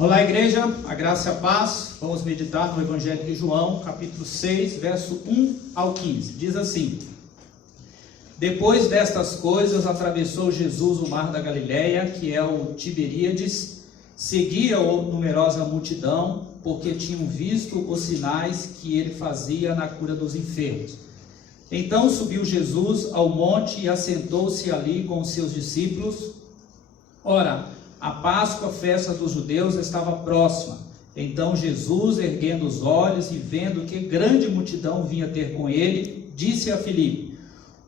Olá, igreja, a graça e a paz. Vamos meditar no Evangelho de João, capítulo 6, verso 1 ao 15. Diz assim: Depois destas coisas, atravessou Jesus o mar da Galileia, que é o Tiberíades. Seguia-o numerosa multidão, porque tinham visto os sinais que ele fazia na cura dos enfermos. Então subiu Jesus ao monte e assentou-se ali com os seus discípulos. Ora, a Páscoa, festa dos judeus, estava próxima. Então Jesus, erguendo os olhos e vendo que grande multidão vinha ter com ele, disse a Filipe: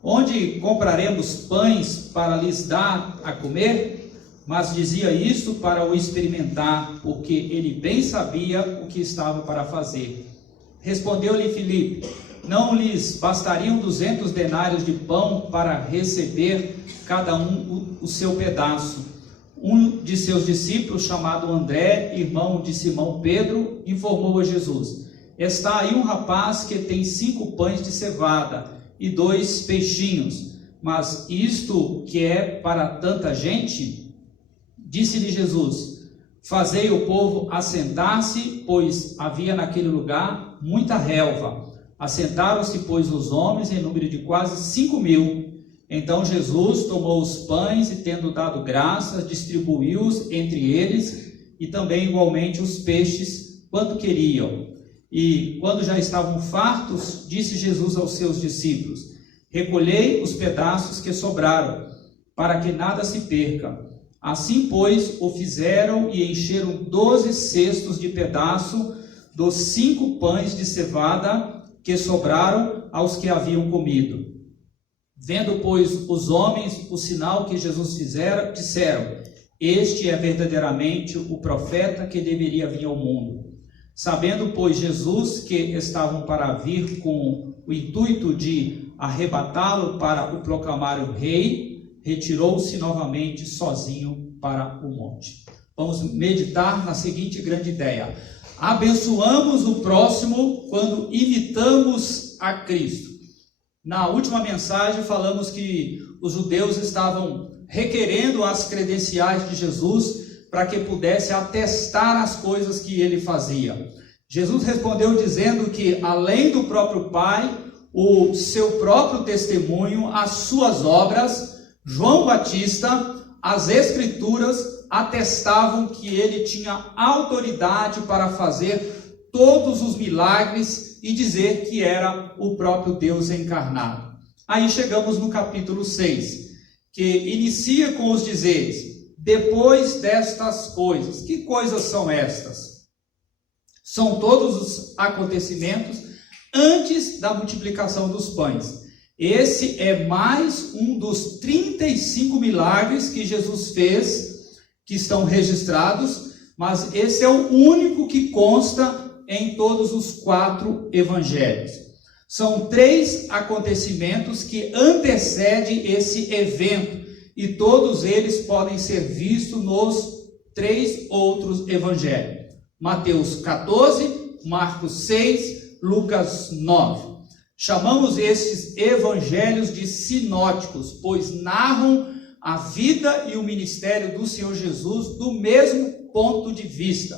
Onde compraremos pães para lhes dar a comer? Mas dizia isto para o experimentar, porque ele bem sabia o que estava para fazer. Respondeu-lhe Filipe: Não lhes bastariam 200 denários de pão para receber cada um o seu pedaço? Um de seus discípulos, chamado André, irmão de Simão Pedro, informou a Jesus: Está aí um rapaz que tem 5 pães de cevada e 2 peixinhos, mas isto que é para tanta gente? Disse-lhe Jesus: Fazei o povo assentar-se, pois havia naquele lugar muita relva. Assentaram-se, pois, os homens em número de quase 5.000. Então Jesus tomou os pães e, tendo dado graças, distribuiu-os entre eles, e também igualmente os peixes, quanto queriam. E quando já estavam fartos, disse Jesus aos seus discípulos: Recolhei os pedaços que sobraram, para que nada se perca. Assim, pois, o fizeram e encheram 12 cestos de pedaço dos 5 pães de cevada que sobraram aos que haviam comido. Vendo, pois, os homens o sinal que Jesus fizera, disseram: Este é verdadeiramente o profeta que deveria vir ao mundo. Sabendo, pois, Jesus que estavam para vir com o intuito de arrebatá-lo para o proclamar o rei, retirou-se novamente sozinho para o monte. Vamos meditar na seguinte grande ideia: abençoamos o próximo quando imitamos a Cristo. Na última mensagem falamos que os judeus estavam requerendo as credenciais de Jesus para que pudesse atestar as coisas que ele fazia. Jesus respondeu dizendo que, além do próprio Pai, o seu próprio testemunho, as suas obras, João Batista, as Escrituras atestavam que ele tinha autoridade para fazer todos os milagres e dizer que era o próprio Deus encarnado. Aí chegamos no capítulo 6, que inicia com os dizeres: depois destas coisas. Que coisas são estas? São todos os acontecimentos antes da multiplicação dos pães. Esse é mais um dos 35 milagres que Jesus fez, que estão registrados, mas esse é o único que consta em todos os 4 evangelhos. São 3 acontecimentos que antecedem esse evento, e todos eles podem ser vistos nos 3 outros evangelhos: Mateus 14, Marcos 6, Lucas 9. Chamamos estes evangelhos de sinóticos, pois narram a vida e o ministério do Senhor Jesus do mesmo ponto de vista.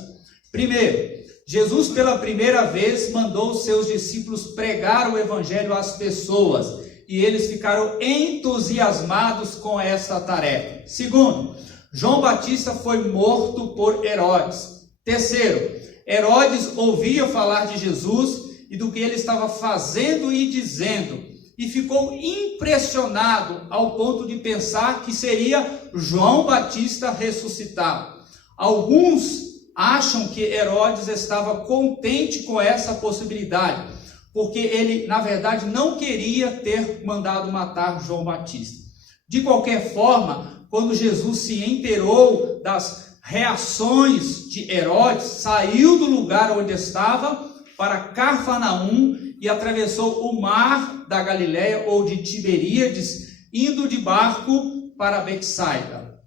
Primeiro, Jesus pela primeira vez mandou os seus discípulos pregar o evangelho às pessoas, e eles ficaram entusiasmados com esta tarefa. Segundo, João Batista foi morto por Herodes. Terceiro, Herodes ouvia falar de Jesus e do que ele estava fazendo e dizendo, e ficou impressionado ao ponto de pensar que seria João Batista ressuscitado. Alguns acham que Herodes estava contente com essa possibilidade, porque ele, na verdade, não queria ter mandado matar João Batista. De qualquer forma, quando Jesus se inteirou das reações de Herodes, saiu do lugar onde estava para Cafarnaum e atravessou o mar da Galileia, ou de Tiberíades, indo de barco para Betsaida.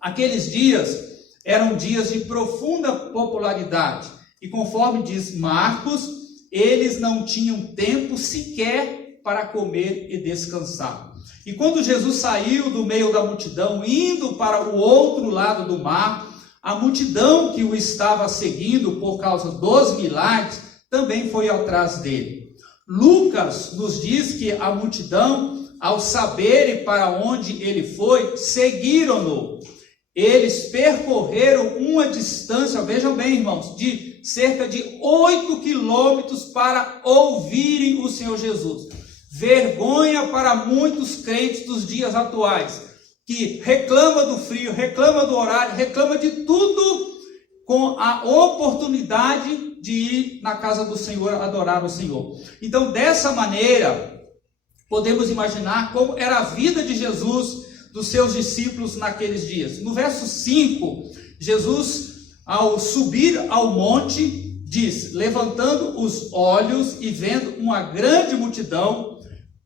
Aqueles dias eram dias de profunda popularidade, e conforme diz Marcos, eles não tinham tempo sequer para comer e descansar. E quando Jesus saiu do meio da multidão, indo para o outro lado do mar, A multidão que o estava seguindo por causa dos milagres também foi atrás dele. Lucas nos diz que a multidão, ao saberem para onde ele foi, seguiram-no. Eles percorreram uma distância, vejam bem, irmãos, de cerca de 8 quilômetros para ouvirem o Senhor Jesus. Vergonha para muitos crentes dos dias atuais, que reclama do frio, reclama do horário, reclama de tudo com a oportunidade de ir na casa do Senhor, adorar o Senhor. Então, dessa maneira, podemos imaginar como era a vida de Jesus, dos seus discípulos naqueles dias. No verso 5, Jesus, ao subir ao monte, diz: levantando os olhos e vendo uma grande multidão,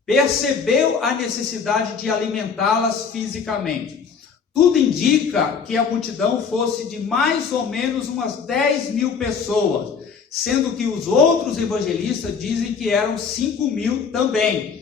percebeu a necessidade de alimentá-las fisicamente. Tudo indica que a multidão fosse de mais ou menos umas 10 mil pessoas, sendo que os outros evangelistas dizem que eram 5 mil também.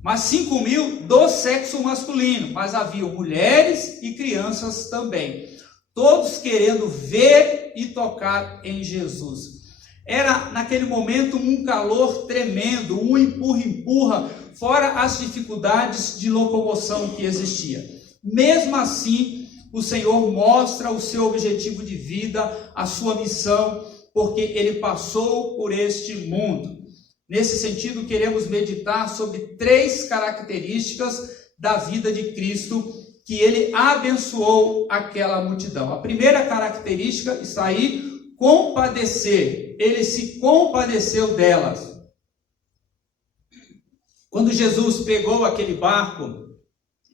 Mas 5 mil do sexo masculino, mas havia mulheres e crianças também, todos querendo ver e tocar em Jesus. Era naquele momento um calor tremendo, um empurra-empurra, fora as dificuldades de locomoção que existia. Mesmo assim, o Senhor mostra o seu objetivo de vida, a sua missão, porque ele passou por este mundo. Nesse sentido, queremos meditar sobre 3 características da vida de Cristo, que ele abençoou aquela multidão. A primeira característica está aí: compadecer. Ele se compadeceu delas. Quando Jesus pegou aquele barco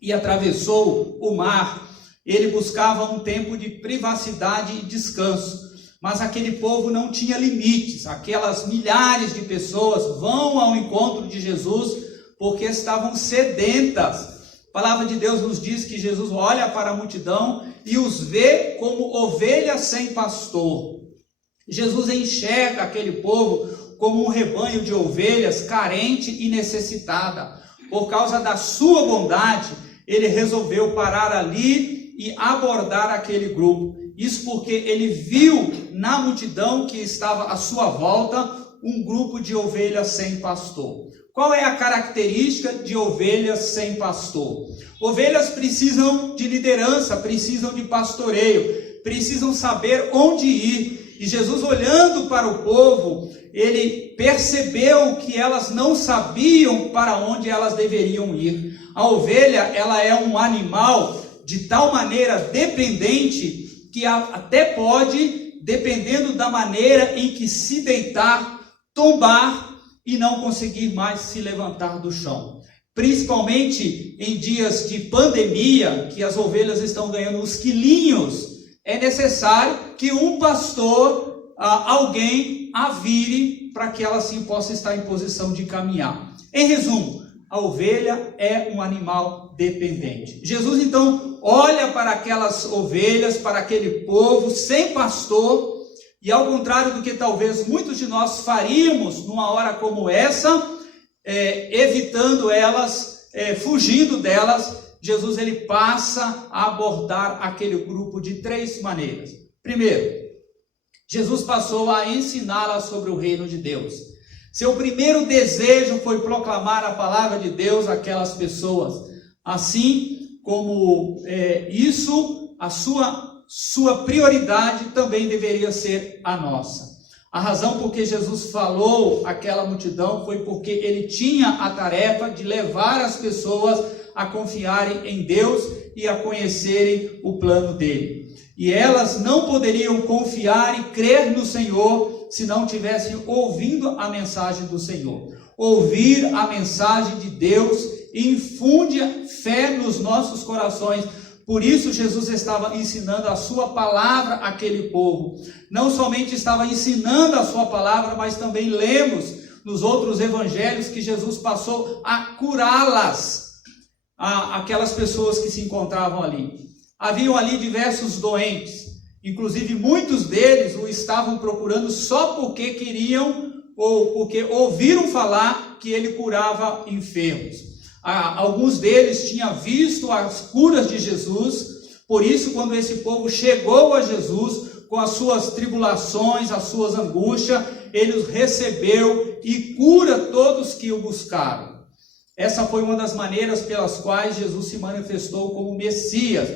e atravessou o mar, ele buscava um tempo de privacidade e descanso. Mas aquele povo não tinha limites. Aquelas milhares de pessoas vão ao encontro de Jesus porque estavam sedentas. A palavra de Deus nos diz que Jesus olha para a multidão e os vê como ovelhas sem pastor. Jesus enxerga aquele povo como um rebanho de ovelhas carente e necessitada. Por causa da sua bondade, ele resolveu parar ali e abordar aquele grupo. Isso porque ele viu na multidão que estava à sua volta um grupo de ovelhas sem pastor. Qual é a característica de ovelhas sem pastor? Ovelhas precisam de liderança, precisam de pastoreio, precisam saber onde ir. E Jesus, olhando para o povo, ele percebeu que elas não sabiam para onde elas deveriam ir. A ovelha, ela é um animal de tal maneira dependente que até pode, dependendo da maneira em que se deitar, tombar e não conseguir mais se levantar do chão. Principalmente em dias de pandemia, que as ovelhas estão ganhando uns quilinhos, é necessário que um pastor, alguém a vire para que ela sim possa estar em posição de caminhar. Em resumo, a ovelha é um animal dependente. Jesus então olha para aquelas ovelhas, para aquele povo sem pastor, e ao contrário do que talvez muitos de nós faríamos numa hora como essa, evitando elas, fugindo delas, Jesus ele passa a abordar aquele grupo de 3 maneiras. Primeiro, Jesus passou a ensiná-las sobre o reino de Deus. Seu primeiro desejo foi proclamar a palavra de Deus àquelas pessoas. Assim como isso, a sua prioridade também deveria ser a nossa. A razão por que Jesus falou àquela multidão foi porque ele tinha a tarefa de levar as pessoas a confiarem em Deus e a conhecerem o plano dele. E elas não poderiam confiar e crer no Senhor se não tivessem ouvindo a mensagem do Senhor. Ouvir a mensagem de Deus infunde fé nos nossos corações. Por isso Jesus estava ensinando a sua palavra àquele povo. Não somente estava ensinando a sua palavra, mas também lemos nos outros evangelhos que Jesus passou a curá-las, aquelas pessoas que se encontravam ali. Haviam ali diversos doentes, inclusive muitos deles o estavam procurando só porque queriam ou porque ouviram falar que ele curava enfermos. Alguns deles tinham visto as curas de Jesus, Por isso, quando esse povo chegou a Jesus, com as suas tribulações, as suas angústias, ele os recebeu e cura todos que o buscaram. Essa foi uma das maneiras pelas quais Jesus se manifestou como Messias,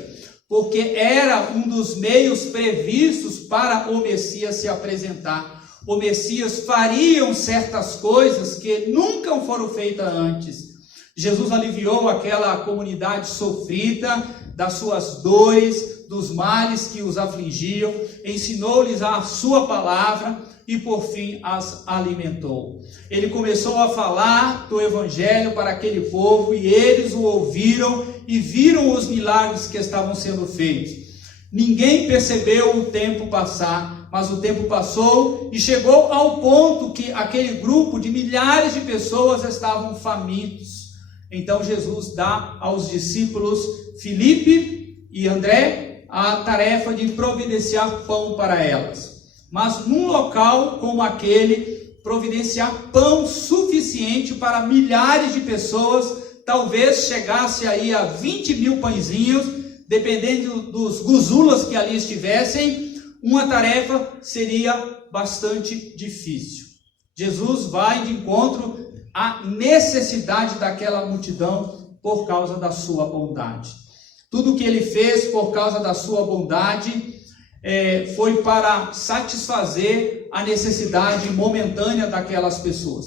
porque era um dos meios previstos para o Messias se apresentar. O Messias faria certas coisas que nunca foram feitas antes. Jesus aliviou aquela comunidade sofrida das suas dores, dos males que os afligiam, ensinou-lhes a sua palavra e por fim as alimentou. Ele começou a falar do evangelho para aquele povo e eles o ouviram e viram os milagres que estavam sendo feitos. Ninguém percebeu o tempo passar, mas o tempo passou e chegou ao ponto que aquele grupo de milhares de pessoas estavam famintos. Então Jesus dá aos discípulos Filipe e André a tarefa de providenciar pão para elas. Mas num local como aquele, providenciar pão suficiente para milhares de pessoas, talvez chegasse aí a 20 mil pãezinhos, dependendo dos guzulas que ali estivessem, uma tarefa seria bastante difícil. Jesus vai de encontro à necessidade daquela multidão por causa da sua bondade. Tudo que ele fez por causa da sua bondade foi para satisfazer a necessidade momentânea daquelas pessoas.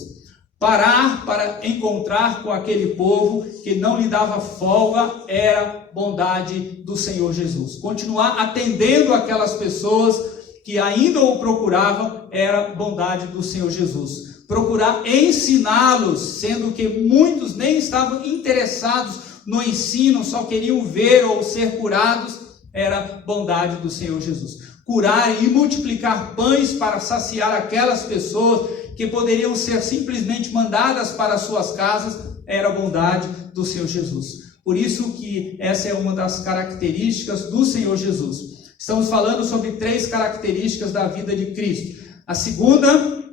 Parar para encontrar com aquele povo que não lhe dava folga era bondade do Senhor Jesus. Continuar atendendo aquelas pessoas que ainda o procuravam era bondade do Senhor Jesus. Procurar ensiná-los, sendo que muitos nem estavam interessados no ensino, só queriam ver ou ser curados, era bondade do Senhor Jesus. Curar e multiplicar pães para saciar aquelas pessoas que poderiam ser simplesmente mandadas para suas casas, era bondade do Senhor Jesus. Por isso que essa é uma das características do Senhor Jesus. Estamos falando sobre 3 características da vida de Cristo. A segunda,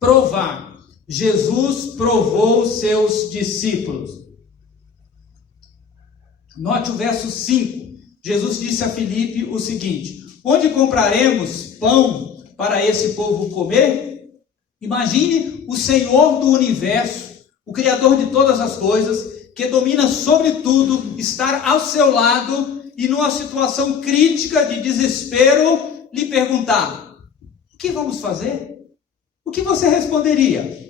provar. Jesus provou seus discípulos. Note o verso 5. Jesus disse a Filipe o seguinte: onde compraremos pão para esse povo comer? Imagine o Senhor do universo, o Criador de todas as coisas, que domina sobre tudo, estar ao seu lado e numa situação crítica de desespero, lhe perguntar: o que vamos fazer? O que você responderia?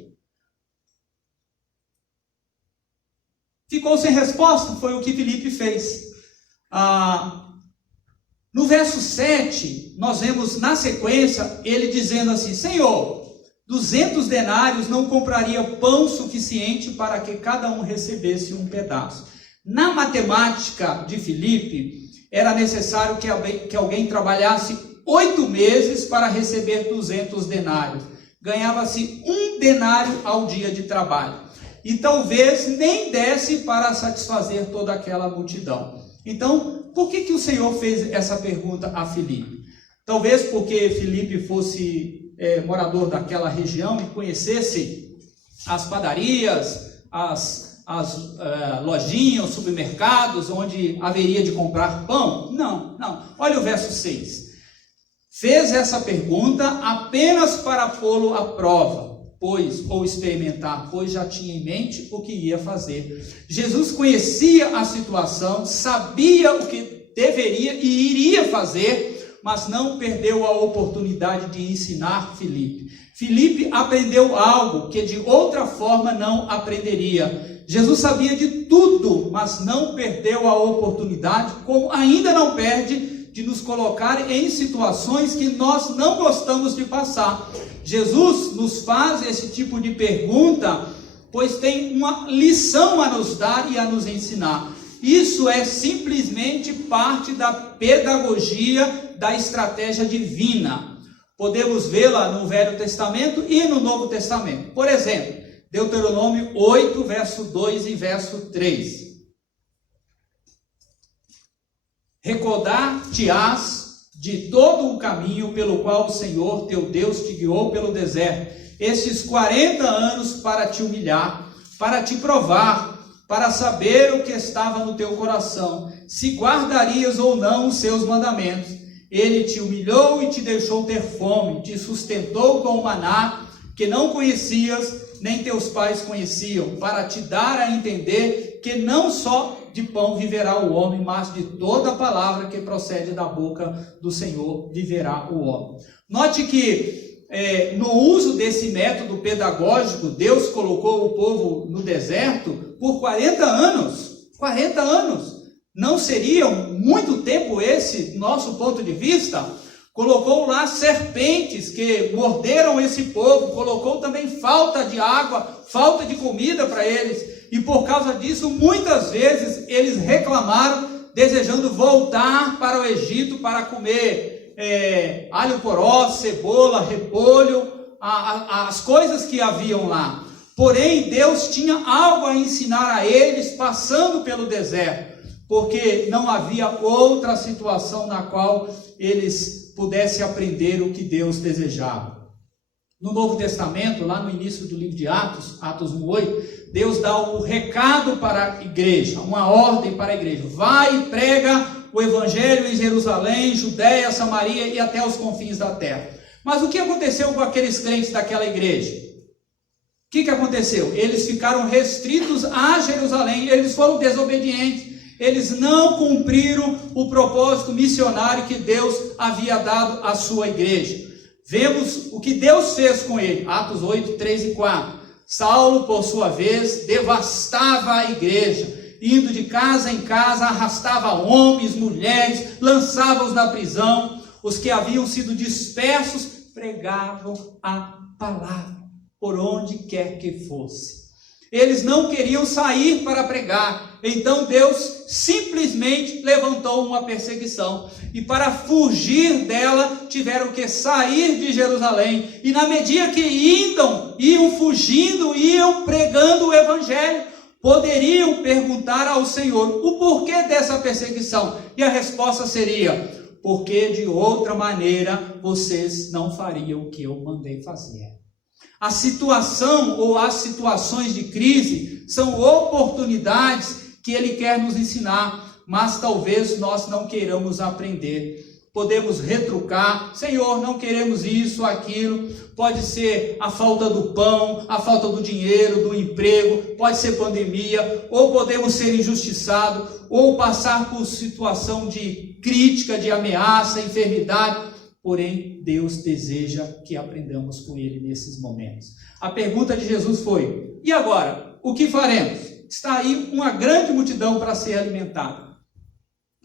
Ficou sem resposta? Foi o que Filipe fez. No verso 7, nós vemos na sequência ele dizendo assim: Senhor, 200 denários não compraria pão suficiente para que cada um recebesse um pedaço. Na matemática de Filipe, era necessário que alguém trabalhasse 8 meses para receber 200 denários. Ganhava-se 1 denário ao dia de trabalho. E talvez nem desse para satisfazer toda aquela multidão. Então, por que o Senhor fez essa pergunta a Filipe? Talvez porque Filipe fosse morador daquela região e conhecesse as padarias, as lojinhas, os supermercados, onde haveria de comprar pão? Não. Olha o verso 6. Fez essa pergunta apenas para pô-lo à prova, ou experimentar, pois já tinha em mente o que ia fazer. Jesus conhecia a situação, sabia o que deveria e iria fazer, mas não perdeu a oportunidade de ensinar Filipe. Filipe aprendeu algo que de outra forma não aprenderia. Jesus sabia de tudo, mas não perdeu a oportunidade, como ainda não perde, de nos colocar em situações que nós não gostamos de passar. Jesus nos faz esse tipo de pergunta, pois tem uma lição a nos dar e a nos ensinar. Isso é simplesmente parte da pedagogia da estratégia divina. Podemos vê-la no Velho Testamento e no Novo Testamento. Por exemplo, Deuteronômio 8, verso 2 e verso 3. Recordar-te-ás de todo o caminho pelo qual o Senhor teu Deus te guiou pelo deserto, estes 40 anos para te humilhar, para te provar, para saber o que estava no teu coração, se guardarias ou não os seus mandamentos. Ele te humilhou e te deixou ter fome, te sustentou com o maná, que não conhecias, nem teus pais conheciam, para te dar a entender que não só de pão viverá o homem, mas de toda a palavra que procede da boca do Senhor viverá o homem. Note que no uso desse método pedagógico, Deus colocou o povo no deserto por 40 anos. 40 anos. Não seria muito tempo esse, nosso ponto de vista? Colocou lá serpentes que morderam esse povo, colocou também falta de água, falta de comida para eles. E por causa disso, muitas vezes eles reclamaram, desejando voltar para o Egito para comer alho poró, cebola, repolho, as coisas que haviam lá. Porém, Deus tinha algo a ensinar a eles passando pelo deserto, porque não havia outra situação na qual eles pudessem aprender o que Deus desejava. No Novo Testamento, lá no início do livro de Atos, Atos 1:8, Deus dá o recado para a igreja, uma ordem para a igreja: vai e prega o evangelho em Jerusalém, Judeia, Samaria e até os confins da terra. Mas o que aconteceu com aqueles crentes daquela igreja? O que aconteceu? Eles ficaram restritos a Jerusalém, eles foram desobedientes, eles não cumpriram o propósito missionário que Deus havia dado à sua igreja. Vemos o que Deus fez com ele, Atos 8, 3 e 4. Saulo, por sua vez, devastava a igreja, indo de casa em casa, arrastava homens, mulheres, lançava-os na prisão. Os que haviam sido dispersos pregavam a palavra por onde quer que fosse. Eles não queriam sair para pregar, então Deus simplesmente levantou uma perseguição, e para fugir dela tiveram que sair de Jerusalém, e na medida que iam fugindo, iam pregando o evangelho, poderiam perguntar ao Senhor o porquê dessa perseguição, e a resposta seria: porque de outra maneira vocês não fariam o que eu mandei fazer. A situação ou as situações de crise são oportunidades que Ele quer nos ensinar, mas talvez nós não queiramos aprender. Podemos retrucar: Senhor, não queremos isso, aquilo. Pode ser a falta do pão, a falta do dinheiro, do emprego, pode ser pandemia, ou podemos ser injustiçados, ou passar por situação de crítica, de ameaça, enfermidade. Porém, Deus deseja que aprendamos com Ele nesses momentos. A pergunta de Jesus foi: e agora? O que faremos? Está aí uma grande multidão para ser alimentada.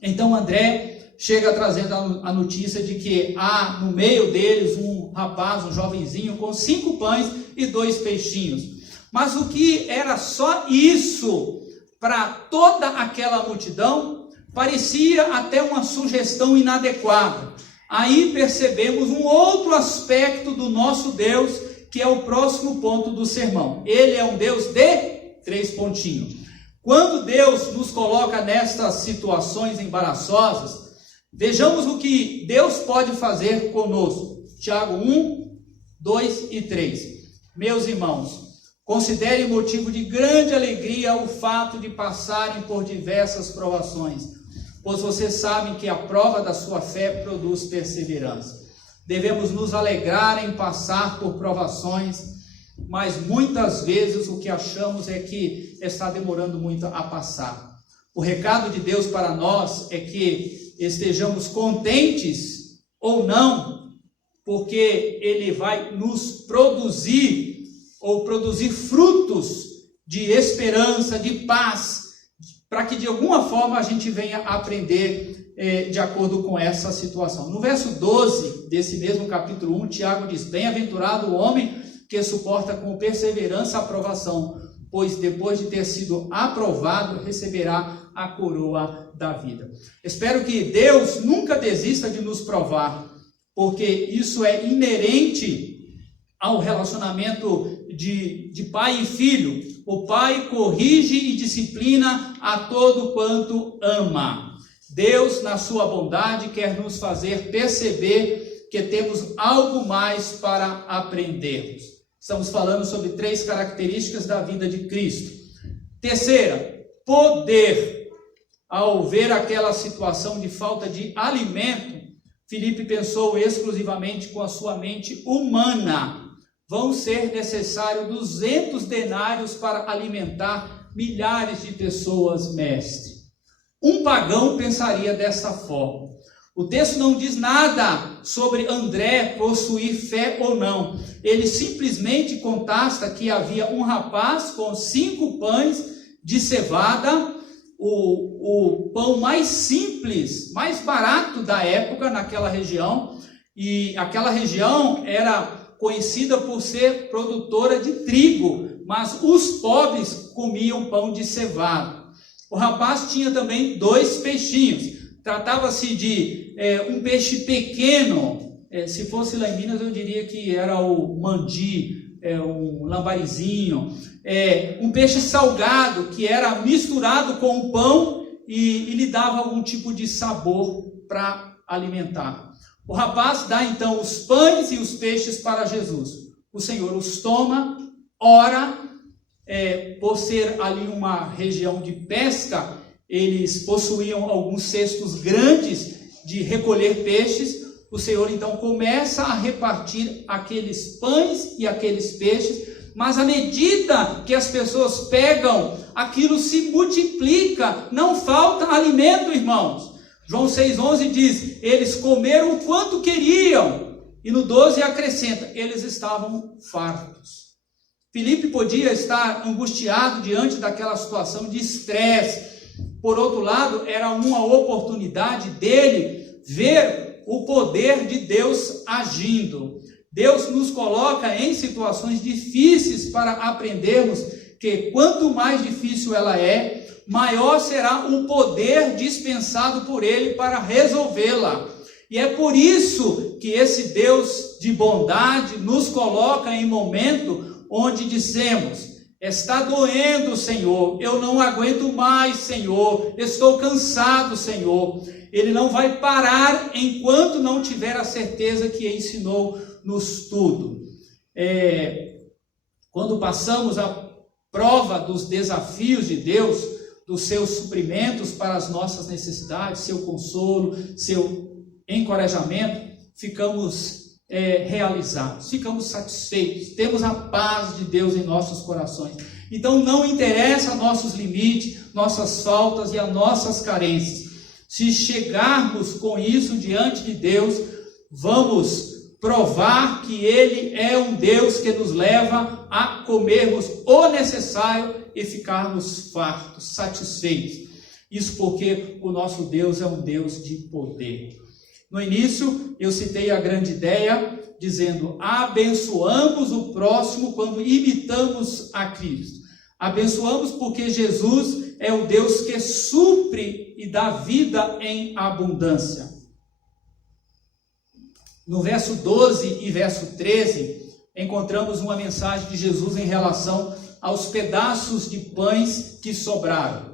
Então André chega trazendo a notícia de que há no meio deles um rapaz, um jovenzinho, com 5 pães e 2 peixinhos. Mas o que era só isso para toda aquela multidão parecia até uma sugestão inadequada. Aí percebemos um outro aspecto do nosso Deus, que é o próximo ponto do sermão. Ele é um Deus de 3 pontinhos. Quando Deus nos coloca nestas situações embaraçosas, vejamos o que Deus pode fazer conosco. Tiago 1, 2 e 3. Meus irmãos, considerem motivo de grande alegria o fato de passarem por diversas provações, pois vocês sabem que a prova da sua fé produz perseverança. Devemos nos alegrar em passar por provações, mas muitas vezes o que achamos é que está demorando muito a passar. O recado de Deus para nós é que estejamos contentes ou não, porque Ele vai nos produzir, ou produzir frutos de esperança, de paz, para que de alguma forma a gente venha aprender de acordo com essa situação. No verso 12 desse mesmo capítulo 1, Tiago diz: bem-aventurado o homem que suporta com perseverança a provação, pois depois de ter sido aprovado, receberá a coroa da vida. Espero que Deus nunca desista de nos provar, porque isso é inerente ao relacionamento de pai e filho. O pai corrige e disciplina a todo quanto ama. Deus, na sua bondade, quer nos fazer perceber que temos algo mais para aprendermos. Estamos falando sobre 3 características da vida de Cristo. Terceira, poder. Ao ver aquela situação de falta de alimento, Filipe pensou exclusivamente com a sua mente humana. Vão ser necessários 200 denários para alimentar milhares de pessoas, mestre. Um pagão pensaria dessa forma. O texto não diz nada sobre André possuir fé ou não. Ele simplesmente constata que havia um rapaz com 5 pães de cevada, o pão mais simples, mais barato da época naquela região. E aquela região era conhecida por ser produtora de trigo, mas os pobres comiam pão de cevada. O rapaz tinha também 2 peixinhos. Tratava-se de um peixe pequeno. Se fosse lá em Minas, eu diria que era o mandi, um lambarizinho. Um peixe salgado, que era misturado com o pão e lhe dava algum tipo de sabor para alimentar. O rapaz dá então os pães e os peixes para Jesus. O Senhor os toma, ora. Por ser ali uma região de pesca, eles possuíam alguns cestos grandes de recolher peixes. O Senhor então começa a repartir aqueles pães e aqueles peixes, mas à medida que as pessoas pegam, aquilo se multiplica, não falta alimento, irmãos. João 6,11 diz, eles comeram o quanto queriam, e no 12 acrescenta, eles estavam fartos. Filipe podia estar angustiado diante daquela situação de estresse. Por outro lado, era uma oportunidade dele ver o poder de Deus agindo. Deus nos coloca em situações difíceis para aprendermos que quanto mais difícil ela é, maior será o poder dispensado por Ele para resolvê-la. E é por isso que esse Deus de bondade nos coloca em momento onde dizemos, está doendo, Senhor, eu não aguento mais, Senhor, estou cansado, Senhor. Ele não vai parar enquanto não tiver a certeza que ensinou-nos tudo. Quando passamos a prova dos desafios de Deus, dos seus suprimentos para as nossas necessidades, seu consolo, seu encorajamento, ficamos realizados, ficamos satisfeitos, temos a paz de Deus em nossos corações. Então não interessa nossos limites, nossas faltas e as nossas carências. Se chegarmos com isso diante de Deus, vamos provar que Ele é um Deus que nos leva a comermos o necessário e ficarmos fartos, satisfeitos. Isso porque o nosso Deus é um Deus de poder. No início, eu citei a grande ideia, dizendo, abençoamos o próximo quando imitamos a Cristo. Abençoamos porque Jesus é o Deus que supre e dá vida em abundância. No verso 12 e verso 13, encontramos uma mensagem de Jesus em relação aos pedaços de pães que sobraram.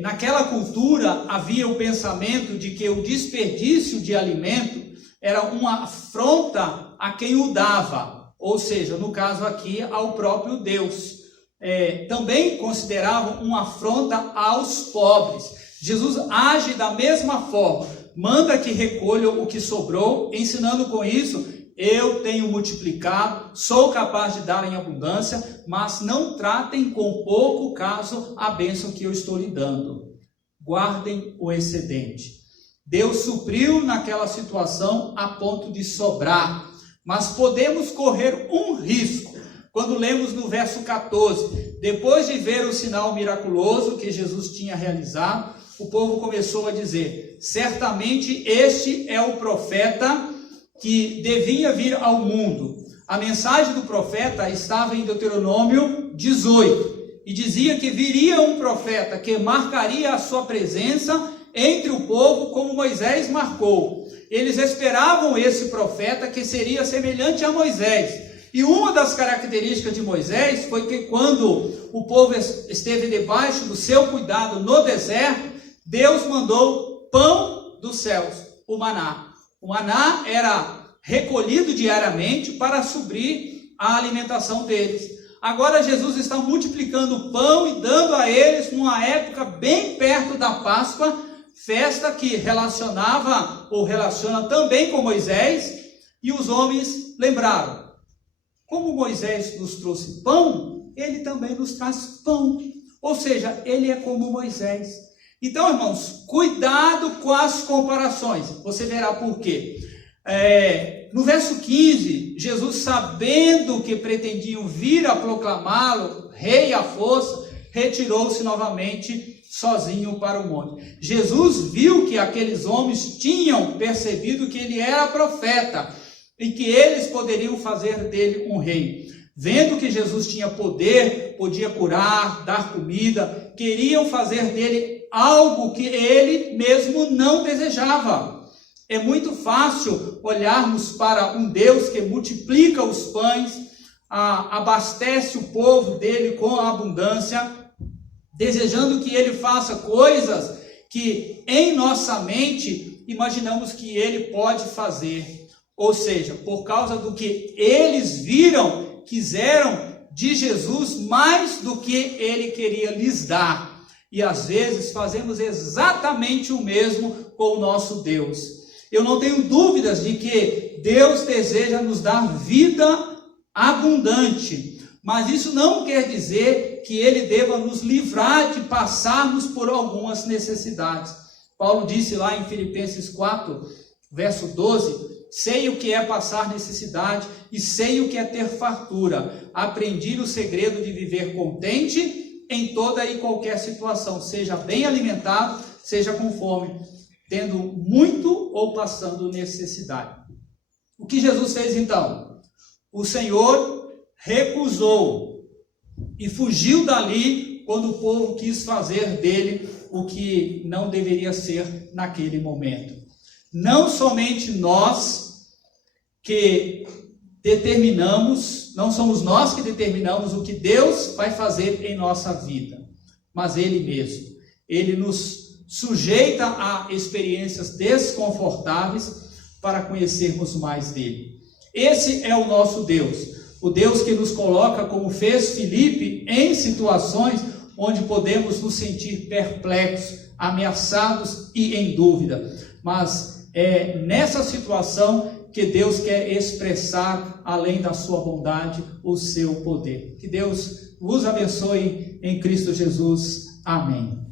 Naquela cultura havia o pensamento de que o desperdício de alimento era uma afronta a quem o dava, ou seja, no caso aqui, ao próprio Deus. Também consideravam uma afronta aos pobres. Jesus age da mesma forma, manda que recolham o que sobrou, ensinando com isso, eu tenho multiplicado, sou capaz de dar em abundância, mas não tratem com pouco caso a bênção que eu estou lhe dando. Guardem o excedente. Deus supriu naquela situação a ponto de sobrar, mas podemos correr um risco. Quando lemos no verso 14, depois de ver o sinal miraculoso que Jesus tinha realizado, o povo começou a dizer, certamente este é o profeta que devia vir ao mundo. A mensagem do profeta estava em Deuteronômio 18, e dizia que viria um profeta que marcaria a sua presença entre o povo como Moisés marcou. Eles esperavam esse profeta que seria semelhante a Moisés. E uma das características de Moisés foi que quando o povo esteve debaixo do seu cuidado no deserto, Deus mandou pão dos céus, o maná. O maná era recolhido diariamente para suprir a alimentação deles. Agora Jesus está multiplicando o pão e dando a eles, numa época bem perto da Páscoa, festa que relacionava ou relaciona também com Moisés, e os homens lembraram: como Moisés nos trouxe pão, ele também nos traz pão. Ou seja, ele é como Moisés. Então, irmãos, cuidado com as comparações. Você verá por quê. No verso 15, Jesus, sabendo que pretendiam vir a proclamá-lo rei à força, retirou-se novamente sozinho para o monte. Jesus viu que aqueles homens tinham percebido que ele era profeta e que eles poderiam fazer dele um rei. Vendo que Jesus tinha poder, podia curar, dar comida, queriam fazer dele algo que ele mesmo não desejava. É muito fácil olharmos para um Deus que multiplica os pães, abastece o povo dele com abundância, desejando que ele faça coisas que em nossa mente imaginamos que ele pode fazer. Ou seja, por causa do que eles viram, quiseram de Jesus mais do que ele queria lhes dar. E às vezes fazemos exatamente o mesmo com o nosso Deus. Eu não tenho dúvidas de que Deus deseja nos dar vida abundante, mas isso não quer dizer que ele deva nos livrar de passarmos por algumas necessidades. Paulo disse lá em Filipenses 4, verso 12: sei o que é passar necessidade e sei o que é ter fartura. Aprendi o segredo de viver contente em toda e qualquer situação, seja bem alimentado, seja com fome, tendo muito ou passando necessidade. O que Jesus fez então? O Senhor recusou e fugiu dali quando o povo quis fazer dele o que não deveria ser naquele momento. Não somente nós que determinamos, não somos nós que determinamos o que Deus vai fazer em nossa vida, mas Ele mesmo. Ele nos sujeita a experiências desconfortáveis para conhecermos mais dele. Esse é o nosso Deus, o Deus que nos coloca, como fez Filipe, em situações onde podemos nos sentir perplexos, ameaçados e em dúvida, mas é nessa situação que Deus quer expressar, além da sua bondade, o seu poder. Que Deus vos abençoe em Cristo Jesus. Amém.